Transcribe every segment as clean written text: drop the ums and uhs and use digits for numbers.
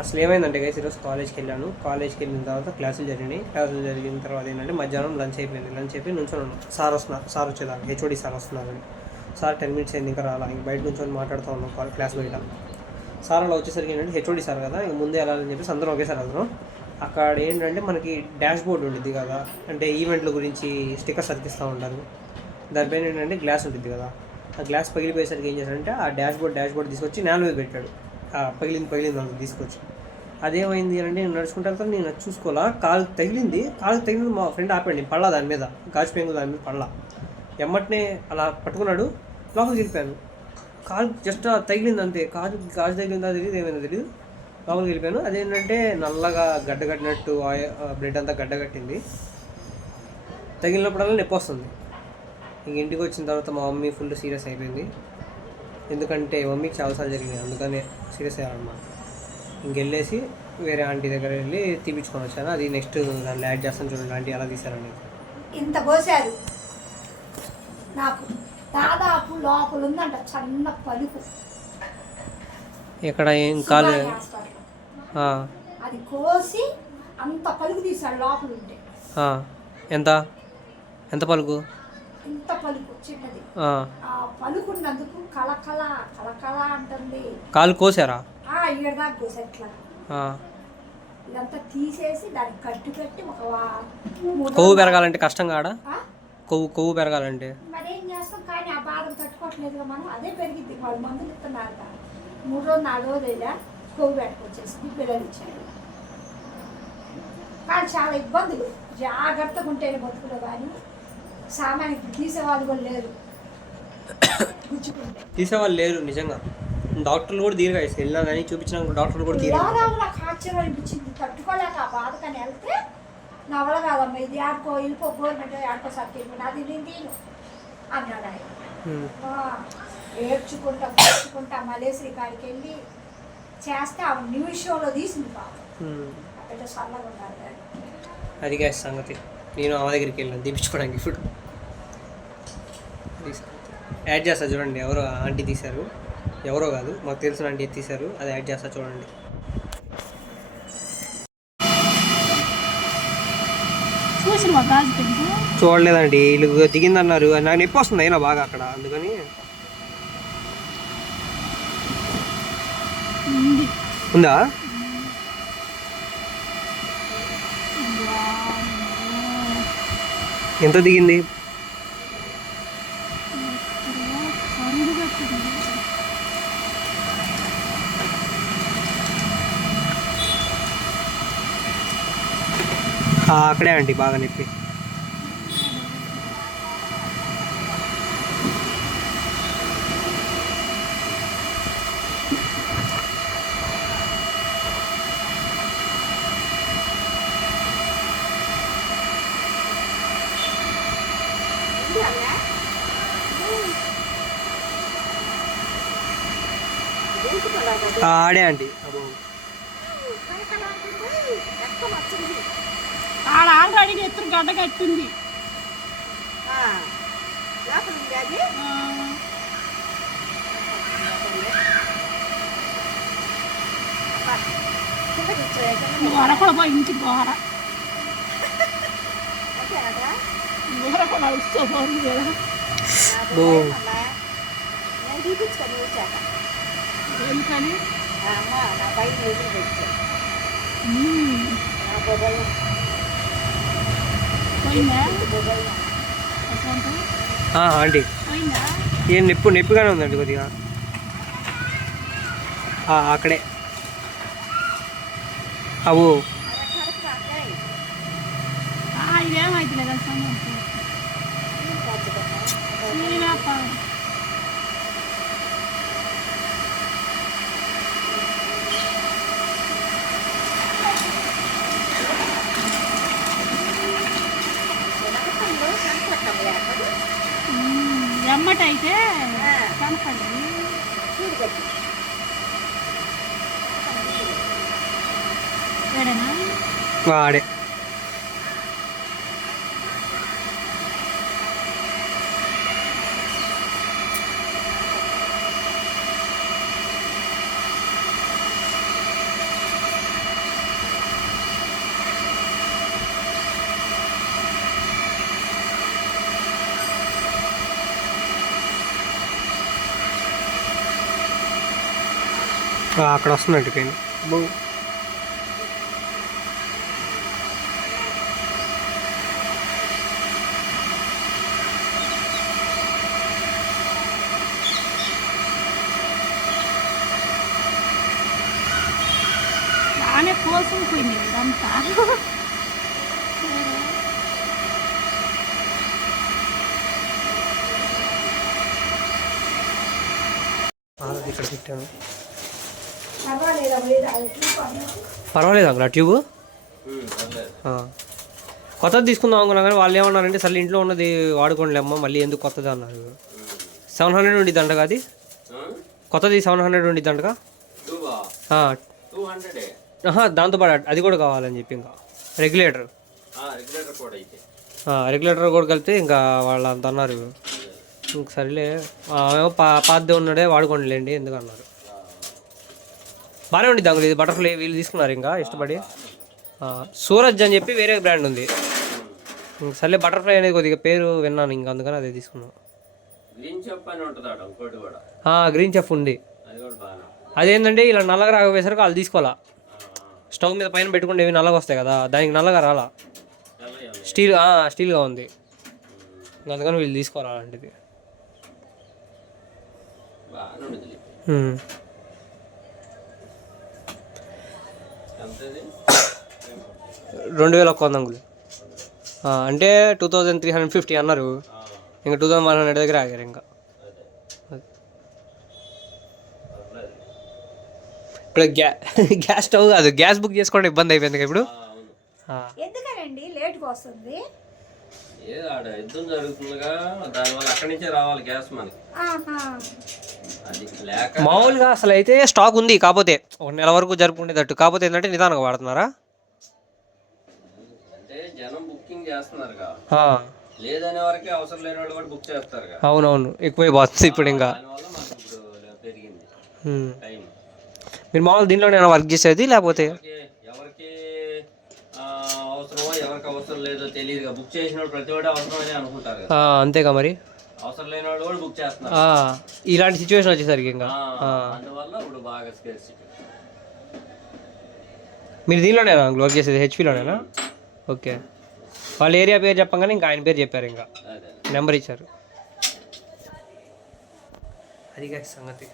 అసలు ఏమైందంటే గైస్ ఈరోజు కాలేజ్కి వెళ్ళిన తర్వాత క్లాసులు జరిగిన తర్వాత ఏంటంటే మధ్యాహ్నం లంచ్ అయిపోయి నుంచొని వస్తున్నారు, సార్ వచ్చేదాకా హెచ్ఓడి సార్ వస్తున్నారని. సార్ 10 minutes అయింది ఇంకా రాలా, ఇంక బయట నుంచొని మాట్లాడుతూ ఉన్నాం క్లాస్ బయట. సార్ అలా వచ్చేసరికి ఏంటంటే హెచ్ఓడి సార్ కదా, ఇంక ముందే వెళ్ళాలని చెప్పేసి అందరం ఒకేసారి వెళ్తున్నాం. అక్కడ ఏంటంటే మనకి డాష్ బోర్డ్ ఉంటుంది కదా, అంటే ఈవెంట్ల గురించి స్టిక్కర్స్ అతికిస్తూ ఉంటారు. దానిపైన ఏంటంటే గ్లాస్ ఉంటుంది కదా, ఆ గ్లాస్ పగిలిపోయేసరికి ఏం చేశాడంటే ఆ డాష్ బోర్డ్ తీసుకొచ్చి నేల మీద పెట్టాడు. పగిలింది అంత తీసుకొచ్చి. అదేమైంది అంటే నేను నడుచుకుంటే నేను చూసుకోవాలా, కాలు తగిలింది మా ఫ్రెండ్ ఆపండి, పడలా దాని మీద, గాజు పెంగు దాని మీద పడలా. ఎమ్మటనే అలా పట్టుకున్నాడు, లోపలికి వెళ్ళిపోయాను. కాలు జస్ట్ తగిలింది అంతే, గాజు తగిలిందా ఏమైందో తెలియదు, లోపలికి వెళ్ళిపోయాను. అదేంటంటే నల్లగా గడ్డగట్టినట్టు బ్లడ్ అంతా గడ్డగట్టింది. తగిలినప్పుడల్లా నొప్పి వస్తుంది. ఇంక ఇంటికి వచ్చిన తర్వాత మా మమ్మీ ఫుల్ సీరియస్ అయిపోయింది, ఎందుకంటే మమ్మీకి చాలాసార్లు జరిగింది, అందుకనే సీరియస్ అయ్యారన్నమాట. ఇంకెళ్ళేసి వేరే ఆంటీ దగ్గర వెళ్ళి తీపించుకొని వచ్చాను. అది నెక్స్ట్ దాంట్లో యాడ్ చేస్తాను చూడండి, ఆంటీ అలా తీసారండి. ఇంత పోసారు నాకు, దాదాపు లోపల ఉందంట చిన్న పలుపు. ఇక్కడ ఏం కాలు అది కోసి అంత పలుకు తీసాడు లోపల ఉంటే. ఎంత పలుకు? ఇంత పలుకు చిన్నది. ఆ పలుకున్నందుకు కలకల అంటుంది. కాలు కోసారా? ఏడదాకా కోసారు. ఇట్లా ఇదంతా తీసేసి దానికి కట్టి ఒక కొవ్వు పెరగాలంటే కష్టం కాడా? కొవ్వు పెరగాలంటే మరేం చేస్తాం, కానీ ఆ బాధను తట్టుకోవట్లేదు మనం. అదే పెరిగిద్ది, వాళ్ళు మందులు ఇస్తున్నారు. 3 రోజులు 4 రోజులు కొవ్వు పెట్టుకొచ్చేసి పిల్లలు ఇచ్చారు. కానీ చాలా ఇబ్బందులు, జాగ్రత్తగా ఉంటేనే బతుకులు. కానీ సామాన్య తీసేవాళ్ళు కూడా లేరు, తీసేవాళ్ళు లేరు నిజంగా. డాక్టర్లు కూడా తీరుగా వెళ్ళినా కానీ చూపించిన డాక్టర్లు కూడా తీరు. నాకు ఆశ్చర్యం అనిపించింది, తట్టుకోలేక ఆ బాధ. కానీ వెళ్తే నా వల్ల కాదమ్మా, ఇది వెళ్ళిపో గవర్నమెంట్ ఆడుకో సర్టిఫికెట్, అది నేను తీను అన్నాడు ఆయన. ఏడ్చుకుంటా మలేశ్వరి కాడికి వెళ్ళి చేస్తే ఆ నిమిషంలో తీసింది బాబు. అక్కడ సల్లగా ఉండాలి. అది కాదు సంగతి. నేను ఆమె దగ్గరికి వెళ్ళాను తీపించుకోవడానికి. ఇప్పుడు యాడ్ చేస్తా చూడండి, ఎవరో ఆంటీ తీశారు, ఎవరో కాదు మాకు తెలిసిన ఆంటీ తీశారు, అది యాడ్ చేస్తా చూడండి. చూడలేదండి, వీళ్ళు దిగిందన్నారు. నాకు నొప్పి వస్తుంది అయినా బాగా అక్కడ, అందుకని. ఉందా? ఎంత దిగింది? అక్కడే అండి బాగా నొప్పి. ఆడే అండి ఆడ ఆల్రెడీ ఎత్తురు గడ్డ కట్టింది. వరకొడ పోయి ఇంటికి పోరా, వరకొడ ఇస్తే పోరు కదా. ఎందుకని ఆంటీ ఏం నొప్పిగానే ఉందండి కొద్దిగా. అక్కడే అవు ఇదేమైతుంది కదా ఎమ్మటైతే కనపడి వాడే అక్కడ వస్తున్నట్టు పెయిన్. బాగానే కోసుకుపోయింది ఇదంతా. ఇక్కడ పెట్టాను. పర్వాలేదు. పర్వాలేదు అంకుల్ ఆ ట్యూబ్ కొత్తది తీసుకుందాం అనుకున్నా కానీ వాళ్ళు ఏమన్నారంటే సరే ఇంట్లో ఉన్నది వాడుకోండిలేమ్మా మళ్ళీ ఎందుకు కొత్తది అన్నారు. 700 ఉండిద్ది అంటగా అది కొత్తది 700 ఉండిద్ది అంటగా. దాంతోపాటు అది కూడా కావాలని చెప్పి ఇంకా రెగ్యులేటర్ కూడా కలిపితే ఇంకా వాళ్ళు అంత అన్నారు. ఇంక సరేలే పాతదే ఉన్నాడే వాడుకోండిలేండి ఎందుకు అన్నారు. బాగానే ఉండిద్ది అంకుల్ ఇది బటర్ఫ్లై వీళ్ళు తీసుకున్నారు ఇంకా ఇష్టపడి. సూరజ్ అని చెప్పి వేరే బ్రాండ్ ఉంది. ఇంక సర్లే బటర్ఫ్లై అనేది కొద్దిగా పేరు విన్నాను ఇంకా అందుకని అదే తీసుకున్నాను. గ్రీన్ చెఫ్ ఉంది. అదేంటంటే ఇలా నల్లగా రాకపోయేసరికి వాళ్ళు తీసుకోవాలా. స్టవ్ మీద పైన పెట్టుకుంటే ఏవి నల్లగా వస్తాయి కదా దానికి నల్లగా రాలా. స్టీల్గా ఉంది అందుకని వీళ్ళు తీసుకోవాలి అలాంటిది. 2100 అంకుల్. అంటే 2350 అన్నారు. ఇంకా 2100 దగ్గర ఆగారు. ఇంకా ఇప్పుడు గ్యాస్ స్టవ్ కాదు గ్యాస్ బుక్ చేసుకోవడం ఇబ్బంది అయిపోయింది ఇప్పుడు. ఎందుకనండి లేట్గా వస్తుంది? యుద్ధం జరుగుతుందిగా దానివల్ల అక్కడి నుంచే రావాలి గ్యాస్ మనకి. మామూలుగా అసలు అయితే స్టాక్ ఉంది కాకపోతే 1 నెల వరకు జరుపుకునేటట్టు. కాకపోతే ఏంటంటే నిదానంగా వాడుతున్నారా అంటే జనం బుకింగ్ చేస్తున్నారుగా లేదనే వరకే అవసరం లేని వాళ్ళు కూడా బుక్ చేస్తారు. అవునవును ఎక్కువైపోతుంది ఇప్పుడు ఇంకా పెరిగింది టైం. మీరు మామూలు దీంట్లోనే వర్క్ చేసేది లేకపోతే ఎవరికి అవసరమో ఎవరికి అవసరం లేదో తెలియదుగా. బుక్ చేసిన ప్రతి వాడు అవసరమని అనుకుంటారు. అంతేగా మరి అవసరం లేని వాళ్ళు కూడా బుక్ చేస్తున్నారు. ఇలాంటి సిచ్యువేషన్ వచ్చేసరికి ఇంకా అందువల్ల ఇప్పుడు బాగా స్కేర్సిటీ. మీరు దీనిలోనేనా వర్క్ చేసేది హెచ్పీలోనేనా? ఓకే వాళ్ళ ఏరియా పేరు చెప్పగానే ఇంకా ఆయన పేరు చెప్పారు ఇంకా నెంబర్ ఇచ్చారు. అది కాదు సంగతి.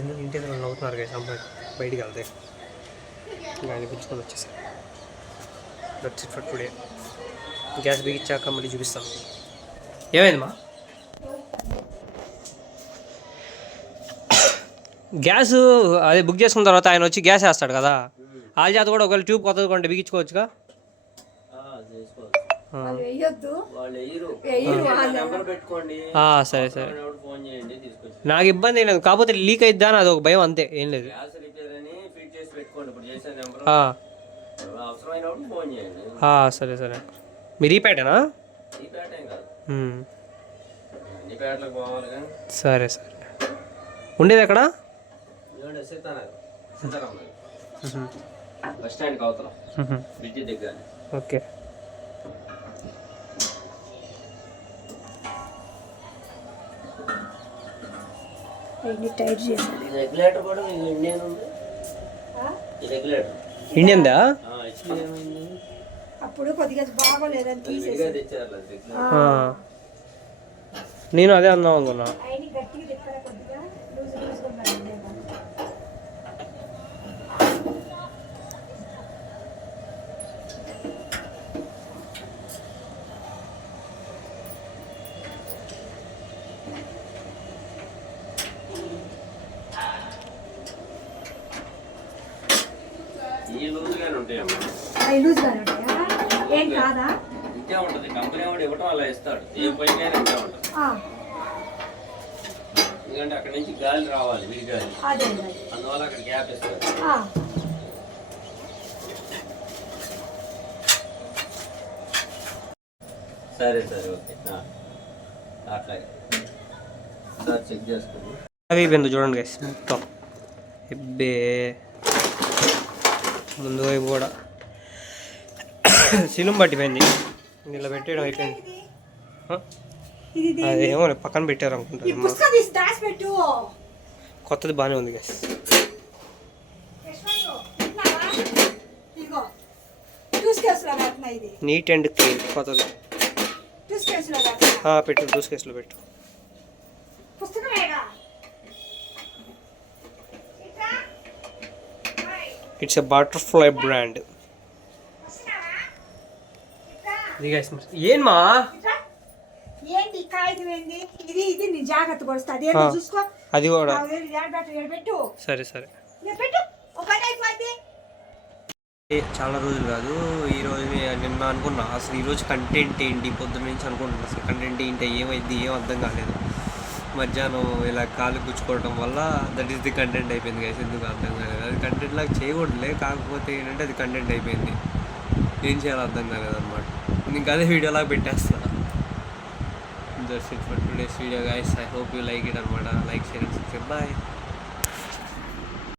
ఎందుకు ఇంటి దగ్గర నవ్వుతున్నారు కదా అమ్మాయి బయటికి వెళ్తే ఇంకా ఆయన పిలుచుకొని వచ్చేసారు. That's it for today. Gas బిగించాక మళ్ళీ చూపిస్తాం. ఏమైందమ్మా? గ్యాస్ అదే బుక్ చేసుకున్న తర్వాత ఆయన వచ్చి గ్యాస్ వేస్తాడు కదా వాళ్ళ చేత కూడా ఒకవేళ ట్యూబ్ కొత్తది కొంటే బిగించుకోవచ్చుగా. సరే సరే నాకు ఇబ్బంది ఏం లేదు కాకపోతే లీక్ అయిద్దా అని అది ఒక భయం అంతే ఏం లేదు. సరే సరే మీరు ఈపేటనా? సరే సరే ఉండేది ఎక్కడ? బస్ స్టాండ్కి అవతల బ్రిడ్జి దగ్గర. ఓకే రెగ్యులేటర్ కూడా ఇండియన్ ఉంది. రెగ్యులేటర్ ఇండియన్దా? అప్పుడు కొద్దిగా బాగోలేదని తీసేసి నేను అదే అన్నాం అనుకున్నా. ఏం కాదా? ఇంతే ఉంటుంది. కంపెనీ వాడు ఇవ్వటం అలా ఇస్తాడు. ఏ పైకైనా ఇంతే ఉంటుంది. ఎందుకంటే అక్కడ నుంచి గాలి రావాలి విడిగాలి అందువల్ల అక్కడ గ్యాప్ ఇస్తారు. సరే సరే ఓకే అట్లాగే సార్ చెక్ చేసుకోండి. అవి అయిపోయింది చూడండి గైస్ మొత్తం ఇబ్బే ముందు వైపు కూడా సిలుం పట్టిపోయింది. ఇలా పెట్టేయడం అయిపోయింది. అదేమో పక్కన పెట్టారు అనుకుంటాను. కొత్తది బాగానే ఉంది గైస్. ఇదిగో టూస్ కేసులో పెడుతున్నా, ఇది నీట్ అండ్ క్లీన్ కొత్తది. టూస్ కేసులో పెడుతున్నా. పెట్టు, జ్యూస్ కేసులో పెట్టు. పుస్తకమేగా. It's a butterfly brand. ఏమా ఏంటి కాగితం ఏంది? ఇది నీ జాగ్రత్త పడుతుంది. ఏంటి చూసుకో. అది కూడా పెట్టు. సరే సరే పెట్టు, ఒక పని అయిపోద్ది. చాలా రోజులు కాదు, ఈ రోజు నిన్న అనుకున్నా అసలు ఈరోజు కంటెంట్ ఏంటి, పొద్దున్న నుంచి అనుకుంటున్నా అసలు కంటెంట్ ఏంటి, ఏమైంది ఏం అర్థం కాలేదు. మధ్యాహ్నం ఇలా కాలు గుచ్చుకోవడం వల్ల దట్ ఈస్ ది కంటెంట్ అయిపోయింది గైస్. ఎందుకు అర్థం కాలేదు, అది కంటెంట్ లాగా చేయకూడదులే, కాకపోతే ఏంటంటే అది కంటెంట్ అయిపోయింది. ఏం చేయాలో అర్థం కాలేదు అనమాట. ఇంకా అదే వీడియోలాగా పెట్టేస్తా. That's it for today's video guys. I hope you like it అనమాట. Like share and subscribe. Bye.